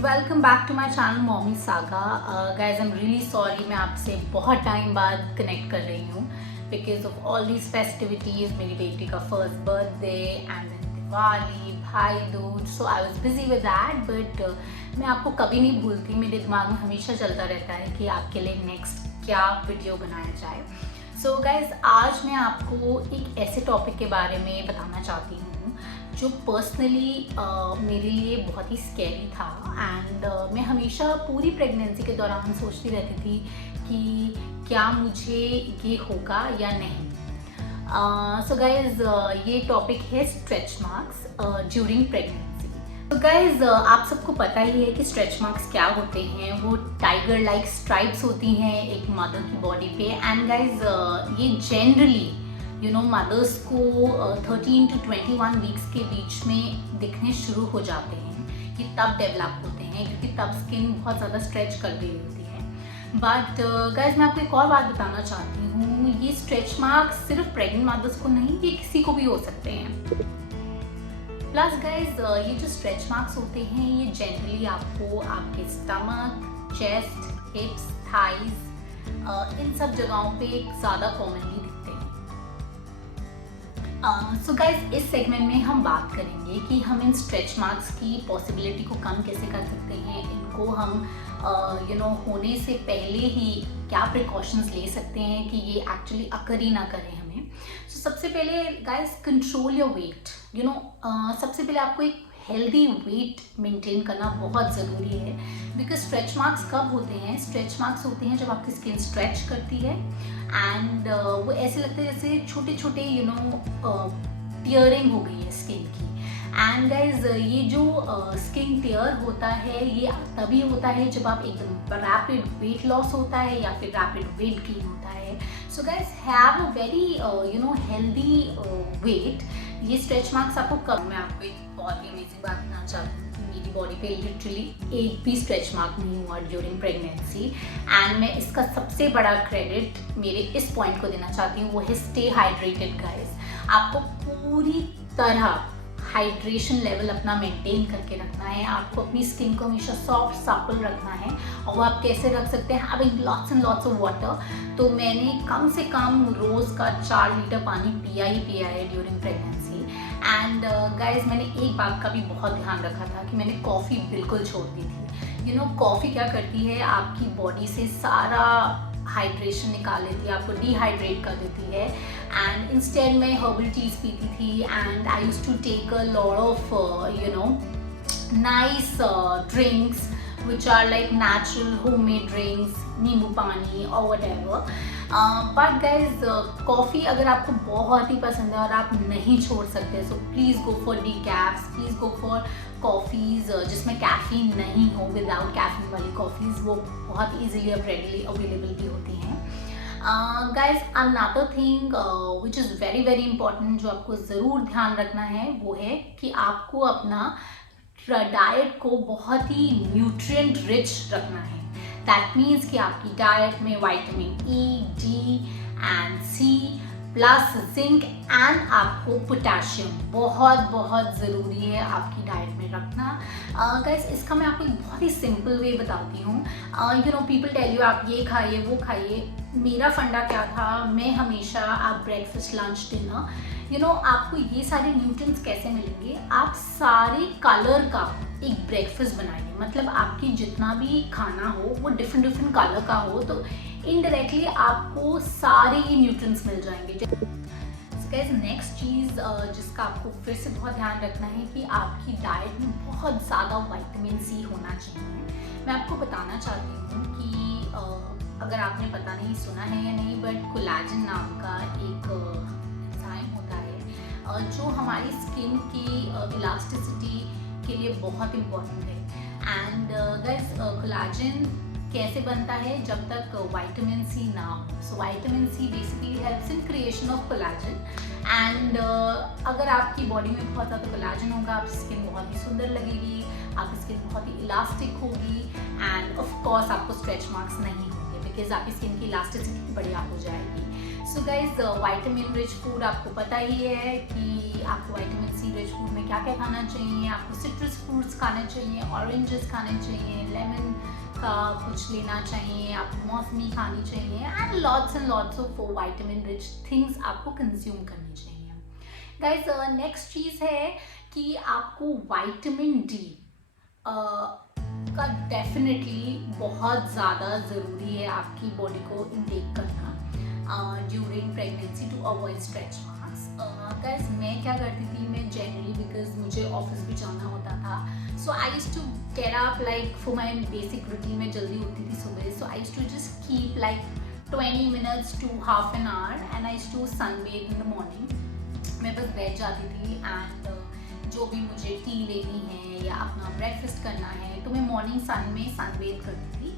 Welcome back to my channel mommy saga. Guys I am really sorry, मैं आपसे बहुत time बाद connect कर रही हूँ because of all these festivities. मेरी बेटी का first birthday and then Diwali, Bhai Dooj, so I was busy with that. But मैं आपको कभी नहीं भूलती, मेरे दिमाग में हमेशा चलता रहता है कि आपके लिए नेक्स्ट क्या वीडियो बनाया जाए। सो गाइज आज मैं आपको एक ऐसे टॉपिक के बारे में बताना चाहती हूँ जो पर्सनली मेरे लिए बहुत ही स्कैरी था। एंड मैं हमेशा पूरी प्रेगनेंसी के दौरान सोचती रहती थी कि क्या मुझे ये होगा या नहीं। सो गाइज ये टॉपिक है स्ट्रेच मार्क्स ड्यूरिंग प्रेगनेंसी। तो गाइज आप सबको पता ही है कि स्ट्रेच मार्क्स क्या होते हैं। वो टाइगर लाइक स्ट्राइप्स होती हैं एक मदर की बॉडी पे। एंड गाइज ये जनरली मदर्स को 13 to 21 वीक्स के बीच में दिखने शुरू हो जाते हैं कि तब डेवलप होते हैं, क्योंकि तब स्किन बहुत ज़्यादा स्ट्रेच कर रही होती है। बट गाइज मैं आपको एक और बात बताना चाहती हूँ, ये स्ट्रेच मार्क्स सिर्फ प्रेग्नेंट मदर्स को नहीं, ये किसी को भी हो सकते हैं। प्लस गाइज ये जो स्ट्रेच मार्क्स होते हैं ये जनरली आपको आपके स्टमक, चेस्ट, हिप्स, थाइज इन सब जगहों पे ज़्यादा कॉमनली दिखते हैं। सो गाइज इस सेगमेंट में हम बात करेंगे कि हम इन स्ट्रेच मार्क्स की पॉसिबिलिटी को कम कैसे कर सकते हैं, इनको हम होने से पहले ही क्या प्रिकॉशंस ले सकते हैं कि ये एक्चुअली अकर ही ना करें हमें। सो सबसे पहले गाइज कंट्रोल योर वेट। सबसे पहले आपको एक हेल्दी वेट मेंटेन करना बहुत ज़रूरी है। बिकॉज स्ट्रेच मार्क्स कब होते हैं? स्ट्रेच मार्क्स होते हैं जब आपकी स्किन स्ट्रेच करती है एंड वो ऐसे लगते हैं जैसे छोटे छोटे टियरिंग हो गई है स्किन की। एंड गाइज ये जो स्किन टियर होता है ये तभी होता है जब आप एकदम रैपिड वेट लॉस होता है या फिर रैपिड वेट गेन होता है। So guys have a very healthy weight. ये स्ट्रेच मार्क्स आपको कब, मैं आपको एक बहुत ही अमेजिंग बात बताना चाहती हूँ, मेरी बॉडी पे लिटरली एक भी स्ट्रेच मार्क नहीं हुआ ड्यूरिंग प्रेगनेंसी। एंड मैं इसका सबसे बड़ा क्रेडिट मेरे इस पॉइंट को देना चाहती हूँ, वो है स्टे हाइड्रेटेड गाइस। आपको पूरी तरह हाइड्रेशन लेवल अपना मेंटेन करके रखना है। आपको अपनी स्किन को हमेशा सॉफ्ट सपल रखना है। और वो आप कैसे रख सकते हैं? Having lots and lots of water. तो मैंने कम से कम रोज़ का 4 लीटर पानी पिया है ड्यूरिंग प्रेगनेंसी। एंड गाइज मैंने एक बात का भी बहुत ध्यान रखा था कि मैंने कॉफ़ी बिल्कुल छोड़ दी थी। कॉफ़ी क्या करती है, आपकी बॉडी से सारा हाइड्रेशन निकाल लेती है, आपको डिहाइड्रेट कर देती है। एंड इंस्टेड मैं हर्बल टीज पीती थी and I used to take a lot of nice drinks which are like natural homemade drinks, नींबू पानी और whatever. बट गाइज कॉफ़ी अगर आपको बहुत ही पसंद है और आप नहीं छोड़ सकते, so please go for decafs, please go for coffees जिसमें कैफ़ीन नहीं हो। विदाउट कैफ़ीन वाली कॉफ़ीज़ वो बहुत ईजिली अब रेडीली अवेलेबल भी होती हैं। Guys another thing which is very very important, जो आपको ज़रूर ध्यान रखना है वो है कि आपको अपना डाइट को बहुत ही न्यूट्रिएंट रिच रखना है। दैट मीन्स कि आपकी डाइट में vitamin E, D and C plus zinc and आपको पोटेशियम बहुत बहुत ज़रूरी है आपकी डाइट में रखना। गाइस इसका मैं आपको एक बहुत ही सिंपल वे बताती हूँ। पीपल टेल यू आप ये खाइए वो खाइए। मेरा फंडा क्या था, मैं हमेशा आप ब्रेकफास्ट, लंच, डिनर आपको ये सारे न्यूट्रिएंट्स कैसे मिलेंगे? आप सारे कलर का एक ब्रेकफास्ट बनाइए। मतलब आपकी जितना भी खाना हो वो डिफरेंट डिफरेंट कलर का हो, तो इनडायरेक्टली आपको सारे ये न्यूट्रिएंट्स मिल जाएंगे। गाइस नेक्स्ट चीज़ जिसका आपको फिर से बहुत ध्यान रखना है कि आपकी डाइट में बहुत ज़्यादा विटामिन सी होना चाहिए। मैं आपको बताना चाहती हूँ कि अगर आपने पता नहीं सुना है या नहीं, बट कोलेजन नाम का एक एंजाइम होता है जो हमारी स्किन की इलास्टिसिटी के लिए बहुत इम्पोर्टेंट है। एंड गाइस कोलेजन कैसे बनता है? जब तक विटामिन सी ना हो। So vitamin C basically helps in creation of collagen. And अगर आपकी बॉडी में बहुत ज़्यादा कोलेजन होगा, आपकी स्किन बहुत ही सुंदर लगेगी, आपकी स्किन बहुत ही इलास्टिक होगी एंड ऑफ कोर्स आपको स्ट्रेच मार्क्स नहीं होंगे बिकॉज आपकी स्किन की इलास्टिसिटी बढ़िया हो जाएगी। So guys vitamin rich food आपको पता ही है कि आपको विटामिन सी रिच फूड में क्या क्या खाना चाहिए। आपको सिट्रस फ्रूट्स खाने चाहिए, ऑरेंजेस खाने चाहिए, लेमन का कुछ लेना चाहिए, आपको मौसमी खानी चाहिए and lots of vitamin rich things आपको कंज्यूम करनी चाहिए। गाइज नेक्स्ट चीज़ है कि आपको विटामिन डी का डेफिनेटली बहुत ज़्यादा ज़रूरी है आपकी बॉडी को इनटेक करना during pregnancy to avoid stretch marks. Guys मैं क्या करती थी, मैं जनरली बिकॉज मुझे ऑफिस भी जाना होता था, so I used to get up like for my basic routine में जल्दी उठती थी सुबह, so I used to just keep like 20 minutes to half an hour and I used to sunbathe in the morning। मैं बस बैठ जाती थी एंड जो भी मुझे टी लेनी है या अपना ब्रेकफास्ट करना है तो मैं मॉर्निंग सन में सनबेथ करती थी।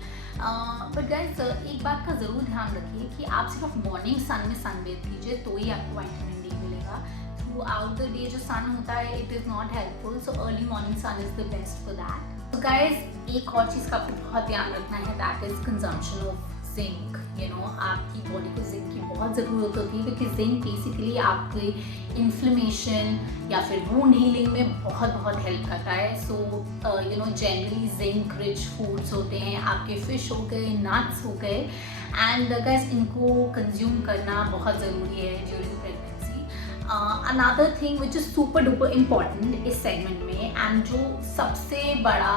बट गाइस एक बात का ज़रूर ध्यान रखिए कि आप सिर्फ मॉर्निंग सन में सनबेथ कीजिए तो ही आपको विटामिन डी मिलेगा। थ्रू आउट द डे जो सन होता है it is not helpful, so early morning sun is the best for that. Guys एक और चीज़ का आपको बहुत ध्यान रखना है, that is consumption of zinc. आपकी बॉडी को जिंक की बहुत ज़रूरत होती है क्योंकि जिंक बेसिकली आपके इन्फ्लेमेशन या फिर वुंड हीलिंग में बहुत हेल्प करता है। So generally zinc rich foods होते हैं, आपके फिश हो गए, नट्स हो गए, एंड गाइस इनको कंज्यूम करना बहुत ज़रूरी है during pregnancy. Another thing which is super duper important इस सेगमेंट में एंड जो सबसे बड़ा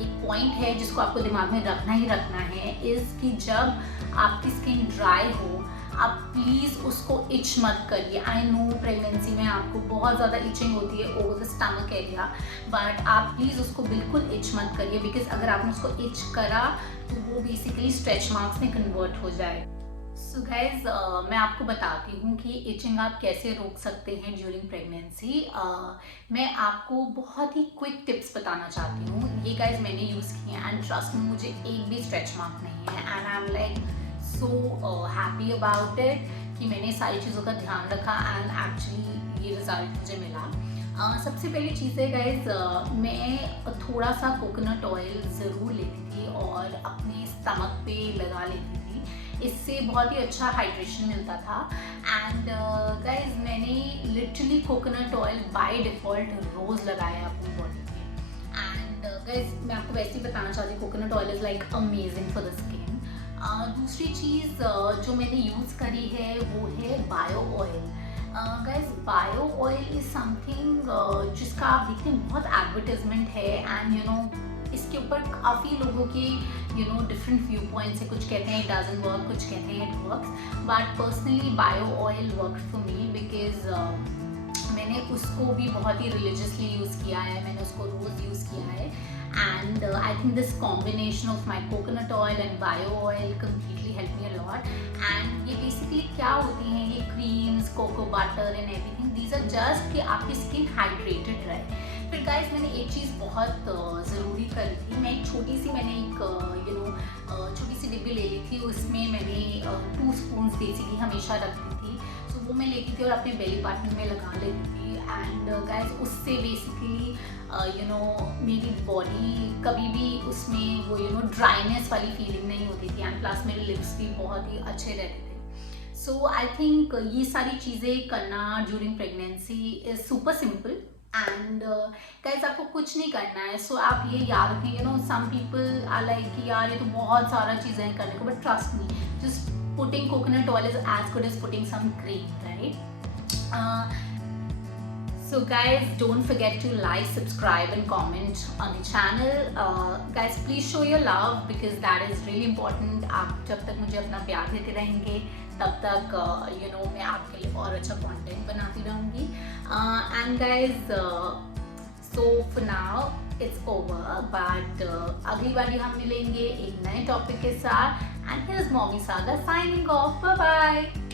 एक पॉइंट है जिसको आपको दिमाग में रखना ही रखना है इज़ कि जब आपकी स्किन ड्राई हो आप प्लीज़ उसको इच मत करिए। आई नो प्रेगनेंसी में आपको बहुत ज़्यादा इचिंग होती है over the stomach area, but आप प्लीज़ उसको बिल्कुल इच मत करिए बिकॉज अगर आपने उसको इच करा तो वो बेसिकली स्ट्रेच मार्क्स में कन्वर्ट हो जाए। सो गाइज मैं आपको बताती हूँ कि इचिंग आप कैसे रोक सकते हैं ड्यूरिंग प्रेगनेंसी। मैं आपको बहुत ही क्विक टिप्स बताना चाहती हूँ। ये गाइज मैंने यूज़ किए हैं एंड ट्रस्ट में मुझे एक भी स्ट्रेच मार्क नहीं है and I am like so happy about it कि मैंने सारी चीज़ों का ध्यान रखा एंड एक्चुअली ये रिजल्ट मुझे मिला। सबसे पहली चीज़ है गाइज मैं थोड़ा सा कोकोनट ऑयल ज़रूर लेती थी और अपने स्टमक पे लगा लेती थी, इससे बहुत ही अच्छा हाइड्रेशन मिलता था। एंड गाइज मैंने literally coconut oil by default रोज़ लगाया अपनी बॉडी पे एंड गाइज मैं आपको वैसे ही बताना चाहती हूँ coconut oil is like amazing for the skin. दूसरी चीज़ जो मैंने यूज़ करी है वो है bio oil. Guys bio oil is something जिसका आप देखते हैं बहुत एडवर्टाइजमेंट है एंड इसके ऊपर काफ़ी लोगों के डिफरेंट व्यू पॉइंट्स है। कुछ कहते हैं इट डजंट वर्क, कुछ कहते हैं it works, but personally bio oil work for me because मैंने उसको भी बहुत ही रिलीजियसली यूज़ किया है, मैंने उसको रोज़ यूज़ किया है and I think this combination of my coconut oil and bio oil completely help me a lot. And ये बेसिकली क्या होती हैं, ये creams, cocoa butter and everything, these are just कि आपकी स्किन हाइड्रेटेड रहे। फिर गाइस मैंने एक चीज़ बहुत ज़रूरी करी थी, मैं एक छोटी सी डिब्बी ले ली थी, उसमें मैंने 2 स्पून्स बेसिकली हमेशा रखती थी, सो वो मैं लेती थी और अपने बेली बटन में लगा लेती थी एंड गाइस उससे बेसिकली मेरी बॉडी कभी भी उसमें वो ड्राइनेस वाली फीलिंग नहीं होती थी एंड प्लस मेरे लिप्स भी बहुत ही अच्छे रहते थे। सो आई थिंक ये सारी चीज़ें करना during pregnancy is super simple and guys आपको कुछ नहीं करना है। सो आप ये याद रखें सम पीपल आर लाइक कि यार ये तो बहुत सारा चीज़ें हैं करने को, but trust me just putting coconut oil is as good as putting some cream, right? So guys, don't forget to like, subscribe and comment on the channel. Guys, please show your love because that is really important. आप जब तक मुझे अपना प्यार देते रहेंगे तब तक मैं आपके लिए और अच्छा कंटेंट बनाती रहूँगी। And guys, so for now it's over, but अगली बार हम मिलेंगे एक नए टॉपिक के साथ। And here's Mommy Saga signing off. Bye bye.